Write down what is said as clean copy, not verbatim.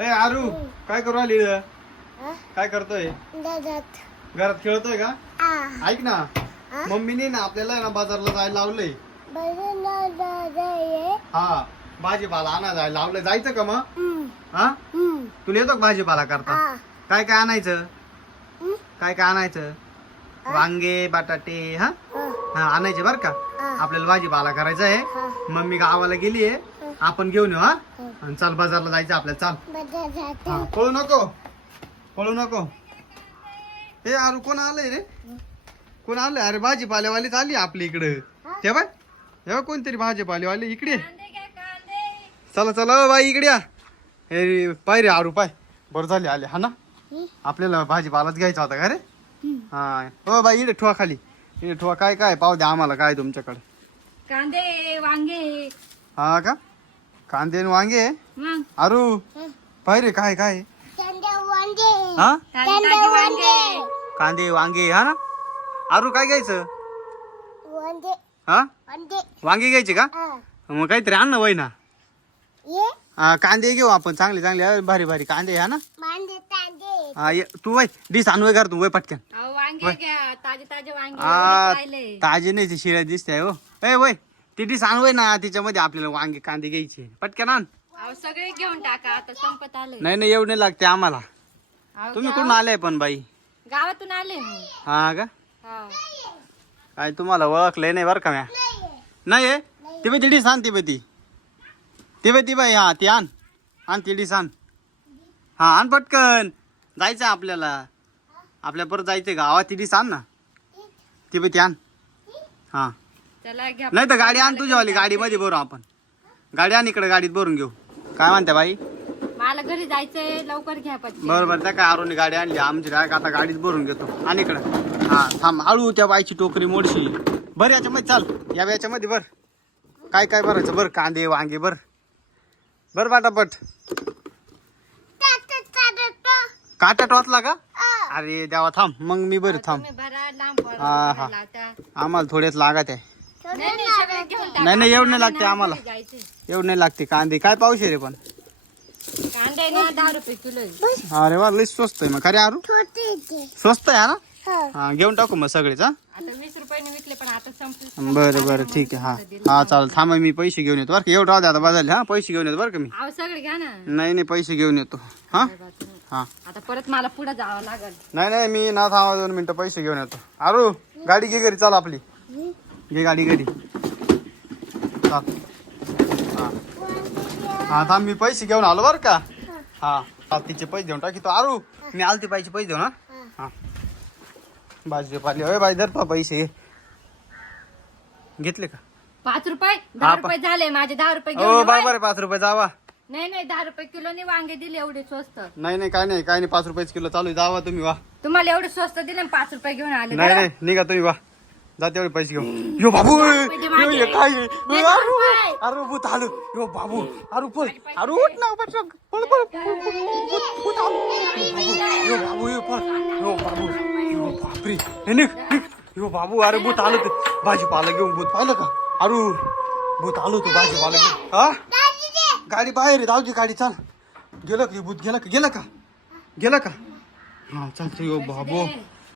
ए आरू काय करू आली रे? काय करतोय? घरात खेळतोय का? ऐक ना, मम्मीने ना आपल्याला ना बाजारला जायला लावलंय. हा, भाजीपाला आणा जायला लावलंय. जायचं का मग? हा, तुला येतो का भाजीपाला करता? काय काय आणायचं? काय काय आणायचं? वांगे, बटाटे, हा हा आणायचे बर का. आपल्याला भाजीपाला करायचा आहे. मम्मी गावाला गेलीये, आपण घेऊन येऊ. हा, आणि चल बाजारला जायचं आपल्याला. चाल, हा, पळू नको, पळू नको. हे अरे कोण आलंय रे? कोण आलंय? अरे भाजीपालेवालीच आली आपल्या इकडे. तेव्हा तेव्हा कोणतरी भाजीपालेवाली इकडे. चला चला बाई इकडे या. हे पाय रे आरू पाय. बरं झाले आले. हा ना, आपल्याला भाजीपालाच घ्यायचा होता का रे? हा, हो बाई इकडे ठेवा खाली. इकडे ठेवा. काय काय पाहू द्या आम्हाला, काय तुमच्याकडे? कांदे, वांगे. हा का? कांदे आणि वांगे. मग अरू पाय रे काय काय? हा, ताजे वांगे. कांदे वांगे. हा ना, अरू काय घ्यायचं? हा, वांगे घ्यायचे का? मग काहीतरी आण ना वय ना. कांदे घेऊ आपण, चांगले चांगले भारी भारी कांदे. हा ना, तू वय डिस आणू कर तू वय पटकन. अहो, वांगे घ्या, ताजे ताजे वांगे. आ, राहिले. ताजे नाही ते शिळ्या दिसते हो. ए वय ती डिस आणू ना, तिच्यामध्ये आपल्याला वांगे कांदे घ्यायचे. पटकन आण. अहो, सगळे घेऊन टाका, आता संपत आलंय. नाही नाही एवढे लागते आम्हाला. अहो, तुम्ही कुठून आलाय पण बाई? गावातून आले मी. हा का? हा. काय तुम्हाला ओळखलंय नाही बरं का म्या? नाही आहे ती बाई, ती डिस आण. ती बाई ती बाई. हा ती आण ती डिस आण. हा आण पटकन, जायचं आपल्याला. आपल्या परत जायचंय गावात. ती डिस आण ना. ती बाई ती आण. हा, चला घ्या. नाही तर गाडी आण तुझ्यावाली. गाडीमध्ये भरू आपण. गाडी आण इकडे, गाडीत भरून घेऊ. काय म्हणते बाई? मला घरी जायचंय, लवकर घ्या पटकन. बरोबर. त्या काय आरोनी गाडी आणली आमची, काय आता गाडीत भरून घेतो. आणि इकडं हा थांब, हळू त्या बाईची टोकरी मोडशी. बरं याच्यामध्ये चाल, या याच्यामध्ये बर. काय काय भरायचं? बरं कांदे वांगे बर बर बाटापट. काटा टोचला का? अरे देवा, थांब मग मी बरं थांब. तुम्ही भरा, लांब भरा, हा हा, लाटा. आम्हाला थोडेच लागत आहे. नाही, नाही, सगळे घेऊन टाका. नाही नाही एवढं नाही लागते मला आम्हाला. घरी जायचंय. एवढं नाही लागते कांदे. काय पावशे रे पण? कांदे ना 10 रुपये किलो आहे. अरे वा, लई स्वस्त आहे मग. खरे आरू स्वस्त आहे. हा ना, हा घेऊन टाकू मग सगळेच. हा, आता 20 रुपयाने विकले, पण आता संपले. बरं बरं ठीक आहे. हा हा चालेल. थांबा मी पैसे घेऊन येतो बरं का. एवढं राहू द्या आता बदल. हा, पैसे घेऊन येतो बरं का मी. अहो, सगळे घ्या ना. नाही नाही पैसे घेऊन येतो. हा हा, आता परत मला पुढे जावं लागल. नाही नाही मी ना थांबा 2 मिनिटं, पैसे घेऊन येतो. अरू गाडी घे घरी. चाल आपली, घे गाडी घरी. चाल. हा हा थांब, मी पैसे घेऊन आलो बरं का. हा हा, तिचे पैसे देऊन टाकी तो. अरू मी आलते पैसे देऊ ना. हा, भाजी पाली. होय बाई, धर पैसे घेतले का? 5 रुपये 10 रुपये झाले माझे. 10 रुपये हो घेऊन ये. बरोबर 5 रुपये जावा. नाही नाही, 10 रुपये किलोने वांगे दिले, एवढे स्वस्त. नाही नाही काय नाही 5 रुपये किलो चालू आहे. जावा तुम्ही. वा, तुम्हाला एवढे स्वस्त दिले, 5 रुपये घेऊन आले. नाही नाही निघा तुम्ही. वा, जा तेवढे पैसे घेऊ. यो बाबू, म्हणजे माझे. यो, हे काय आहे? दे अरे, 10 रुपये. अरे भूत आलं. यो बाबू, अरे पळ, अरे उठ ना, पळ पळ पळ भूत आलं. यो बाबू, यो पळ. यो बाबू, यो बापरे. हे निघ निघ. यो बाबू, अरे भूत आलं. ते भाजीपाला घेऊन भूत पाहिलं का? अरे भूत आलो तू भाजीपाला घेऊन. हा, गाडी बाहेर आहे. दावजी गाडी. चाल. गेलं का भूत? गेलं का? हा चालतं. यो बाबू,